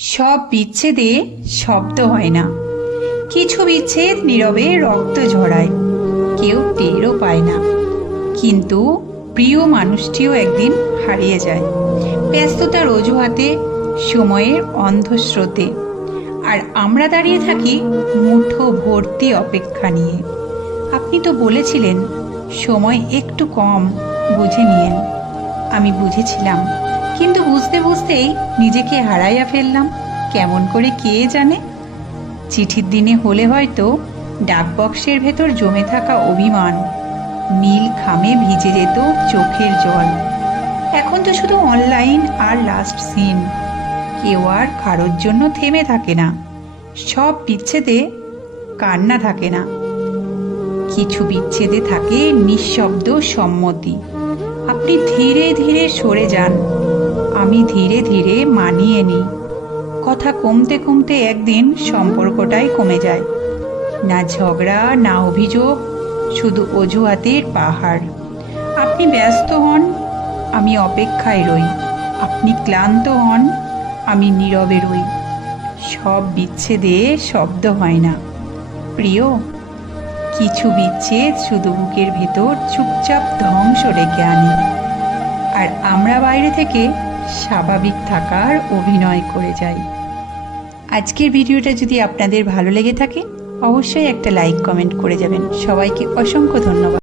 সব বিচ্ছেদে শব্দ হয় না, কিছু বিচ্ছেদ নীরবে রক্ত ঝরায়, কেউ টেরও পায় না। কিন্তু প্রিয় মানুষটিও একদিন হারিয়ে যায় ব্যস্ততার অজুহাতে, সময়ের অন্ধস্রোতে। আর আমরা দাঁড়িয়ে থাকি মুঠো ভর্তি অপেক্ষা নিয়ে। আপনি তো বলেছিলেন সময় একটু কম, বুঝে নিয়েন। আমি বুঝেছিলাম, কিন্তু বুঝতে বুঝতেই নিজেকে হারাইয়া ফেললাম। কেমন করে কে জানে। চিঠির দিনে হলে হয়তো ডাকবক্সের ভেতর জমে থাকা অভিমান নীল খামে ভিজে যেত চোখের জল। এখন তো শুধু অনলাইন আর লাস্ট সিন। কেউ আর কারোর জন্য থেমে থাকে না। সব বিচ্ছেদে কান্না থাকে না, কিছু বিচ্ছেদে থাকে নিঃশব্দ সম্মতি। আপনি ধীরে ধীরে সরে যান, আমি ধীরে ধীরে মানিয়ে নিই। কথা কমতে কমতে একদিন সম্পর্কটাই কমে যায়। না ঝগড়া, না অভিযোগ, শুধু অজুহাতের পাহাড়। আপনি ব্যস্ত হন, আমি অপেক্ষায় রই। আপনি ক্লান্ত হন, আমি নীরবে রই। সব বিচ্ছেদে শব্দ হয় না প্রিয়, কিছু বিচ্ছেদ শুধু বুকের ভেতর চুপচাপ ধ্বংস রেখে আনে। আর আমরা বাইরে থেকে স্বাভাবিক থাকার অভিনয় করে যাই। আজকের ভিডিওটা যদি আপনাদের ভালো লেগে থাকে, অবশ্যই একটা লাইক কমেন্ট করে যাবেন। সবাইকে অসংখ্য ধন্যবাদ।